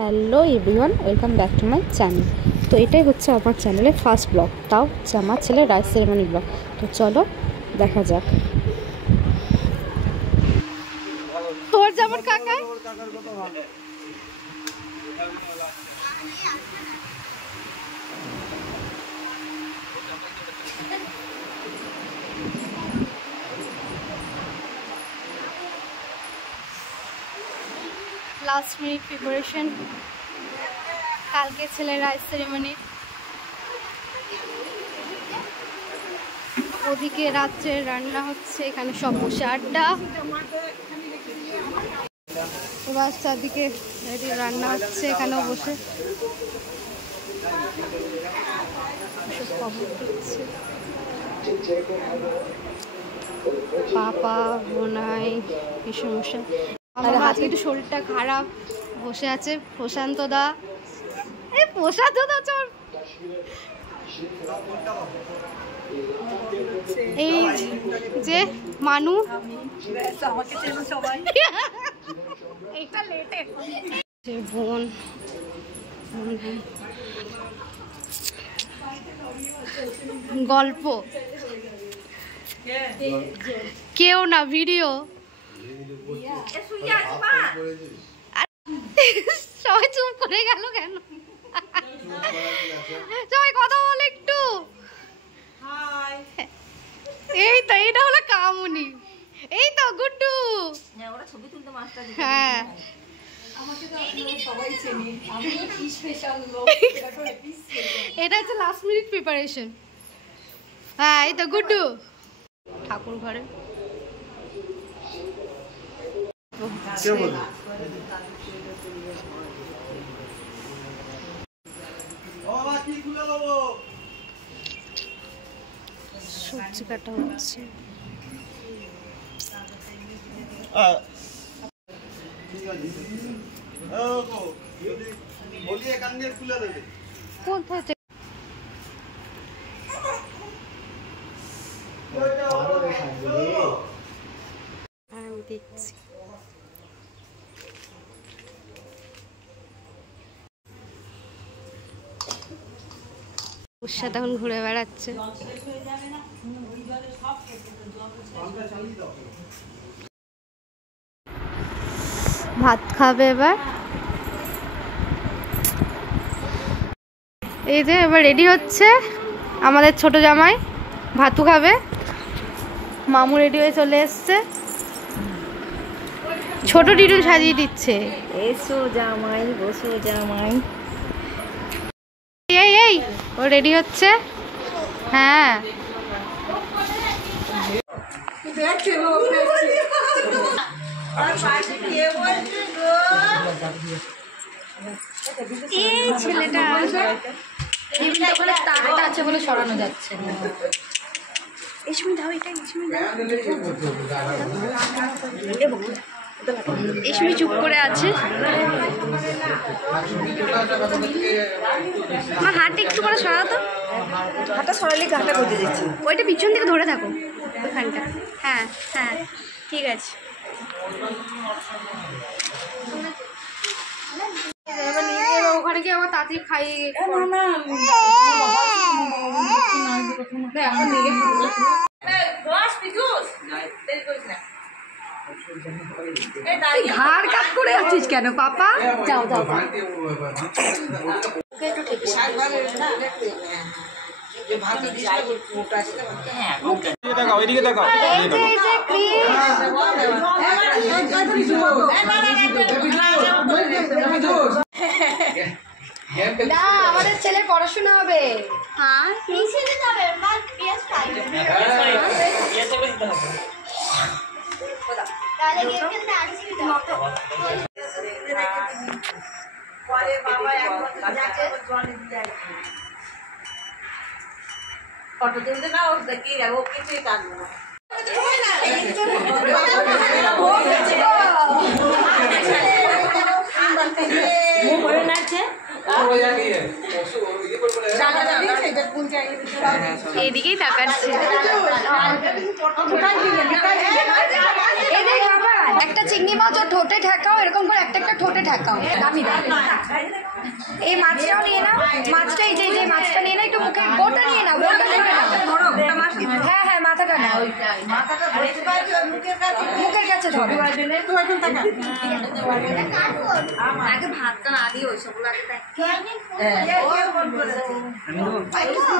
Hello everyone, welcome back to my channel. তো এটাই হচ্ছে আমার চ্যানেলের ফার্স্ট ব্লগ, তাও হচ্ছে আমার ছেলের রাইস সেরেমনি ব্লগ। তো চলো দেখা যাক। তোর যেমন কাকা লাস্ট মিনিট প্রিপারেশন কালকে ছেলের রাইস সেরেমনি। ওদিকে রাত্রে রান্না হচ্ছে, এখানে সব বসে আড্ডা। এবার চারদিকে রান্না হচ্ছে, এখানেও বসে খবর দিচ্ছে। পাপা বোনাই পিসমশাই। আমার আজকে একটু শরীরটা খারাপ, বসে আছে প্রশান্ত দা। এই প্রশান্ত দা চল। এই যে মানু, বোন গল্প, কেউ না ভিডিও। সবাই চুপ করে গেল কেন? সবাই কথা বলে একটু। এই তো, এটা হলো কামুনি। এই তো গুড্ডু। হ্যাঁ, এটা হচ্ছে লাস্ট মিনিট প্রিপারেশন। হ্যাঁ, এই তো গুড্ডু। ঠাকুর ঘরে সবজি কাটা হচ্ছে। কোথায় আমি দেখছি। ওর সাথে এখন ঘুরে বেড়াচ্ছে। ভাত খাবে এবার। এই যে এবার রেডি হচ্ছে আমাদের ছোট জামাই, ভাতু খাবে। মামু রেডি হয়ে চলে এসছে, ছোট টিটুন সাজিয়ে দিচ্ছে। এসো জামাই, বসো জামাই। এই এই ও রেডি হচ্ছে। হ্যাঁ, এই ছেলেটা আছে বলে সরানো যাচ্ছে না। ইসমি দাও, এটা ইসমি দাও। ইসমি চুপ করে আছে। আমার হাতটা একটু করে সরাও তো। হাতটা সরালে গানটা করতে দিচ্ছি। ওইটা পিছন থেকে ধরে থাকো, ওখানটা। হ্যাঁ হ্যাঁ, ঠিক আছে। ওখানে গিয়ে আবার তাড়াতাড়ি খাইয়ে ঘাড় কাট করে আছিস কেন পাপা? যাও যাও, না আমাদের ছেলে পড়াশোনা হবে। হ্যাঁ, ফটো তুলতে না, ও দেখি ও কিছুই কাটবে না। এদিকেই তাকাচ্ছে। একটা চিংড়ি মাছ ও ঠোঁটে ঠেকাও, এরকম করে একটা একটা ঠোঁটে ঠেকাও। দামি এই মাছটাও নিয়ে নাও, মাছটা এই যে মাছটা নিয়ে নাও, একটু মুখে গোটা নিয়ে নাও, গোটা ধরে নাও। হ্যাঁ হ্যাঁ, মাথাটা নাও, মুখের কাছে ধরো। আগে ভাতটা না দিই, ওইসবগুলো আগে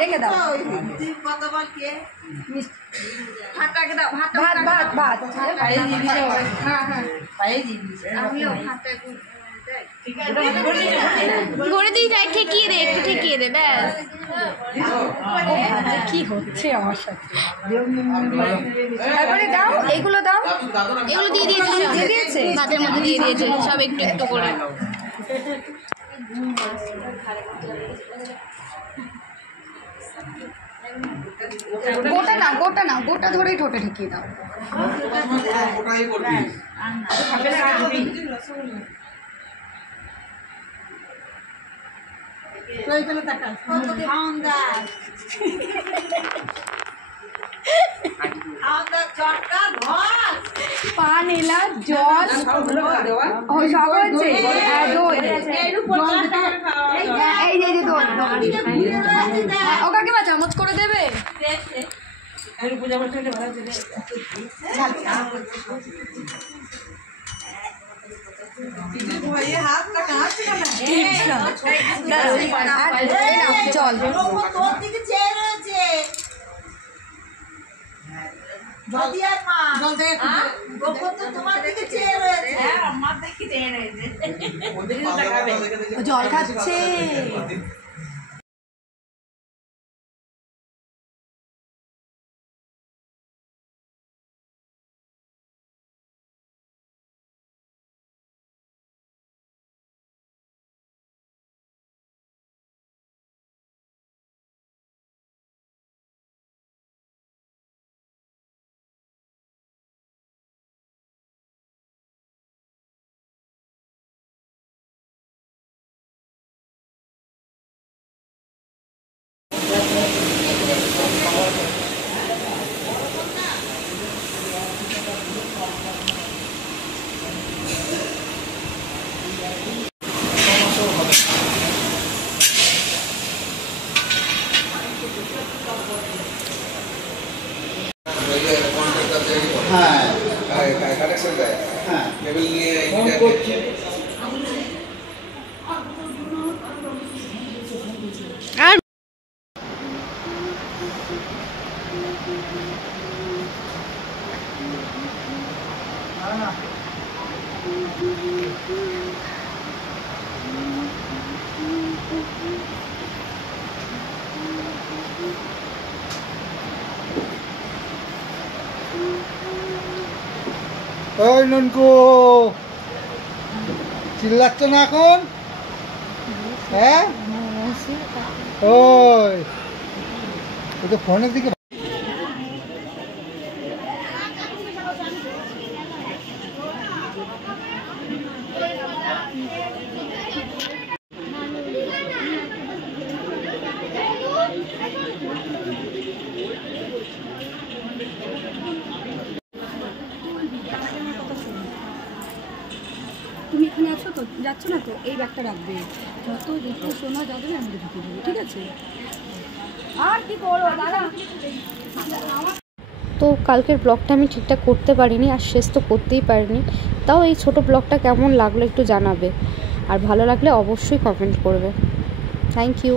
রেখে দাও। ভাতটা আগে দাও, ভাত ভাত হ্যাঁ হ্যাঁ, আমিও ভাতটা একটু করে দিই, যাই ঠেকিয়ে দে, একটু ঠেকিয়ে দে, ব্যাস। কি হচ্ছে আমার সাথে? তারপরে দাও, এগুলো দাও, এগুলো দিয়ে দিয়েছে, ভাতের মধ্যে দিয়ে দিয়েছে সব একটু একটু করে। গোটা নাও, গোটা ধরেই ঠোঁটে ঠেকিয়ে দাও। পান, এলাচ, জল, সব হচ্ছে, ও কাকিমা চামচ করে দেবে। জল জল খাচ্ছে। ওই ননকু, চিল্লাচ্ছ না এখন? হ্যাঁ, ওই তো ফোনের দিকে। তুমি এখানে আছো তো, যাচ্ছ না তো, এই ব্যাগটা রাখবে, যত যত সোনা যাবে আমি ঢুকে দেবো, ঠিক আছে? আর কি করো দাদা। তো কালকের ব্লগটা আমি ঠিকঠাক করতে পারিনি, আর শেষ তো করতেই পারিনি। তাও এই ছোট ব্লগটা কেমন লাগলো একটু জানাবে, আর ভালো লাগলে অবশ্যই কমেন্ট করবে। Thank you.